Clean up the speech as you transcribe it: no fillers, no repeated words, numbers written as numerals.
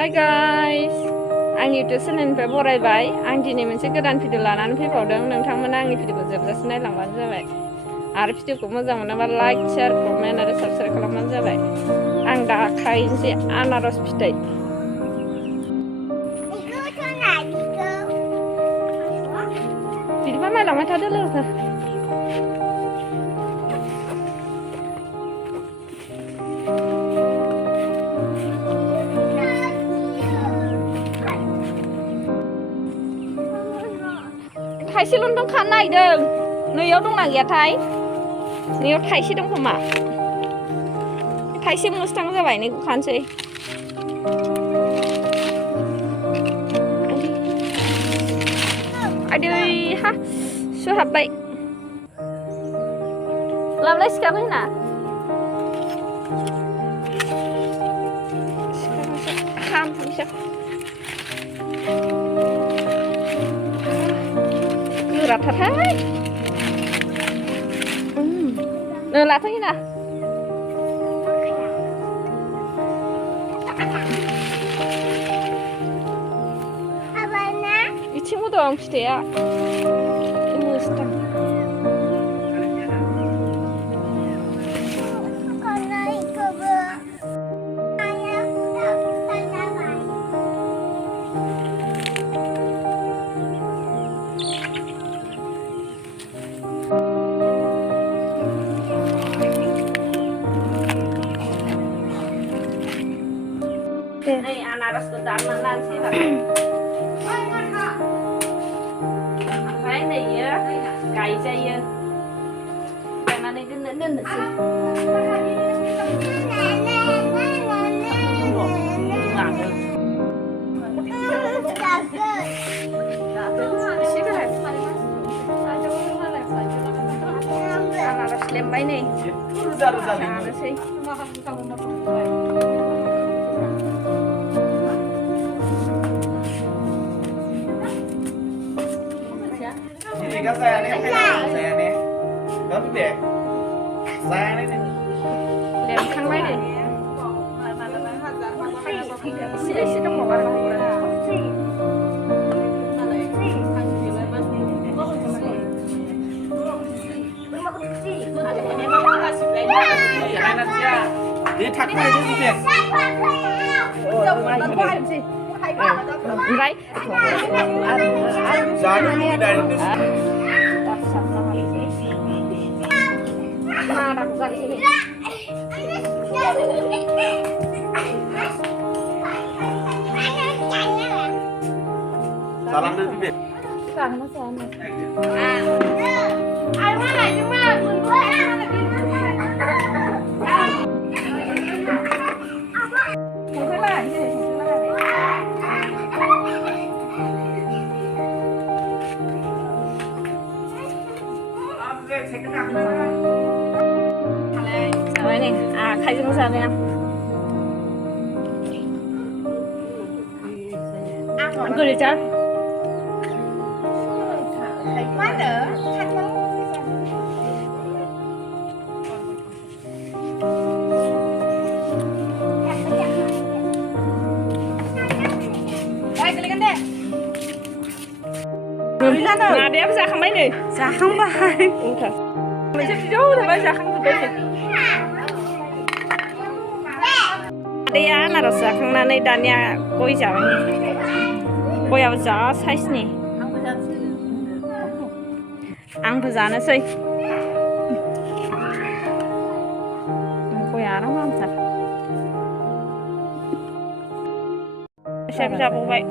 Hi guys, आं YouTube चेनेलनिफ्राय बरायबाय। आं दिनै मोनसे गोदान भिडिअ लानानै फैबावदों। नोंथांमोना आंनि भिडिअखौ जोबजासिम नायलांबानो जाबाय। आरो भिडिअखौ मोजां मोनोबा लाइक, शेयार, कमेन्ट आरो साबस्क्राइब खालामबानो जाबाय। आं दा खायनोसै आनारस फिथाइ। बिदिबा नायलांबाय थादो लोगोफोर। थाइसेल' दं खानो नागिरदों। नैयाव दंना गैयाथाय? नैयाव थाइसे दं खोमा। थाइसे मोस्तां जाबाय, नैखौ खानोसै। आदै हा सु हाबबाय। लाबलाय सिखा फैना। खामफिनसै। गोराथारहाय। लाथायना। बिथिंबो दं फिथाइया। मोस्तां। Này ananas dalam nanti lah. Cái này cày chay cái mà này đến sih. Ananas lembay nih. Ananas sih. Cái xe này hay là xe này gấp để xe này Lihat kang mai deh. Sini dong mau barang đi thắt này chứ gì vậy? Right? Jangan ini dari itu. Marah bukan sini. Salam dari Bibit. Sama. Này, khai dương sao đây em? Ăn cười đi chứ? Quá nữa, thanh lắm. Đây, cái này Là đẹp ra không mấy này? Dạ không bài. Mình sẽ chú thì bây giờ không được đây. Đây ananas जाखांनानै दानिया गय जाबाय। गयाबो जा साइसनि। आंबो जानोसै। गया आराम आरामथार। फिसा बावबाय।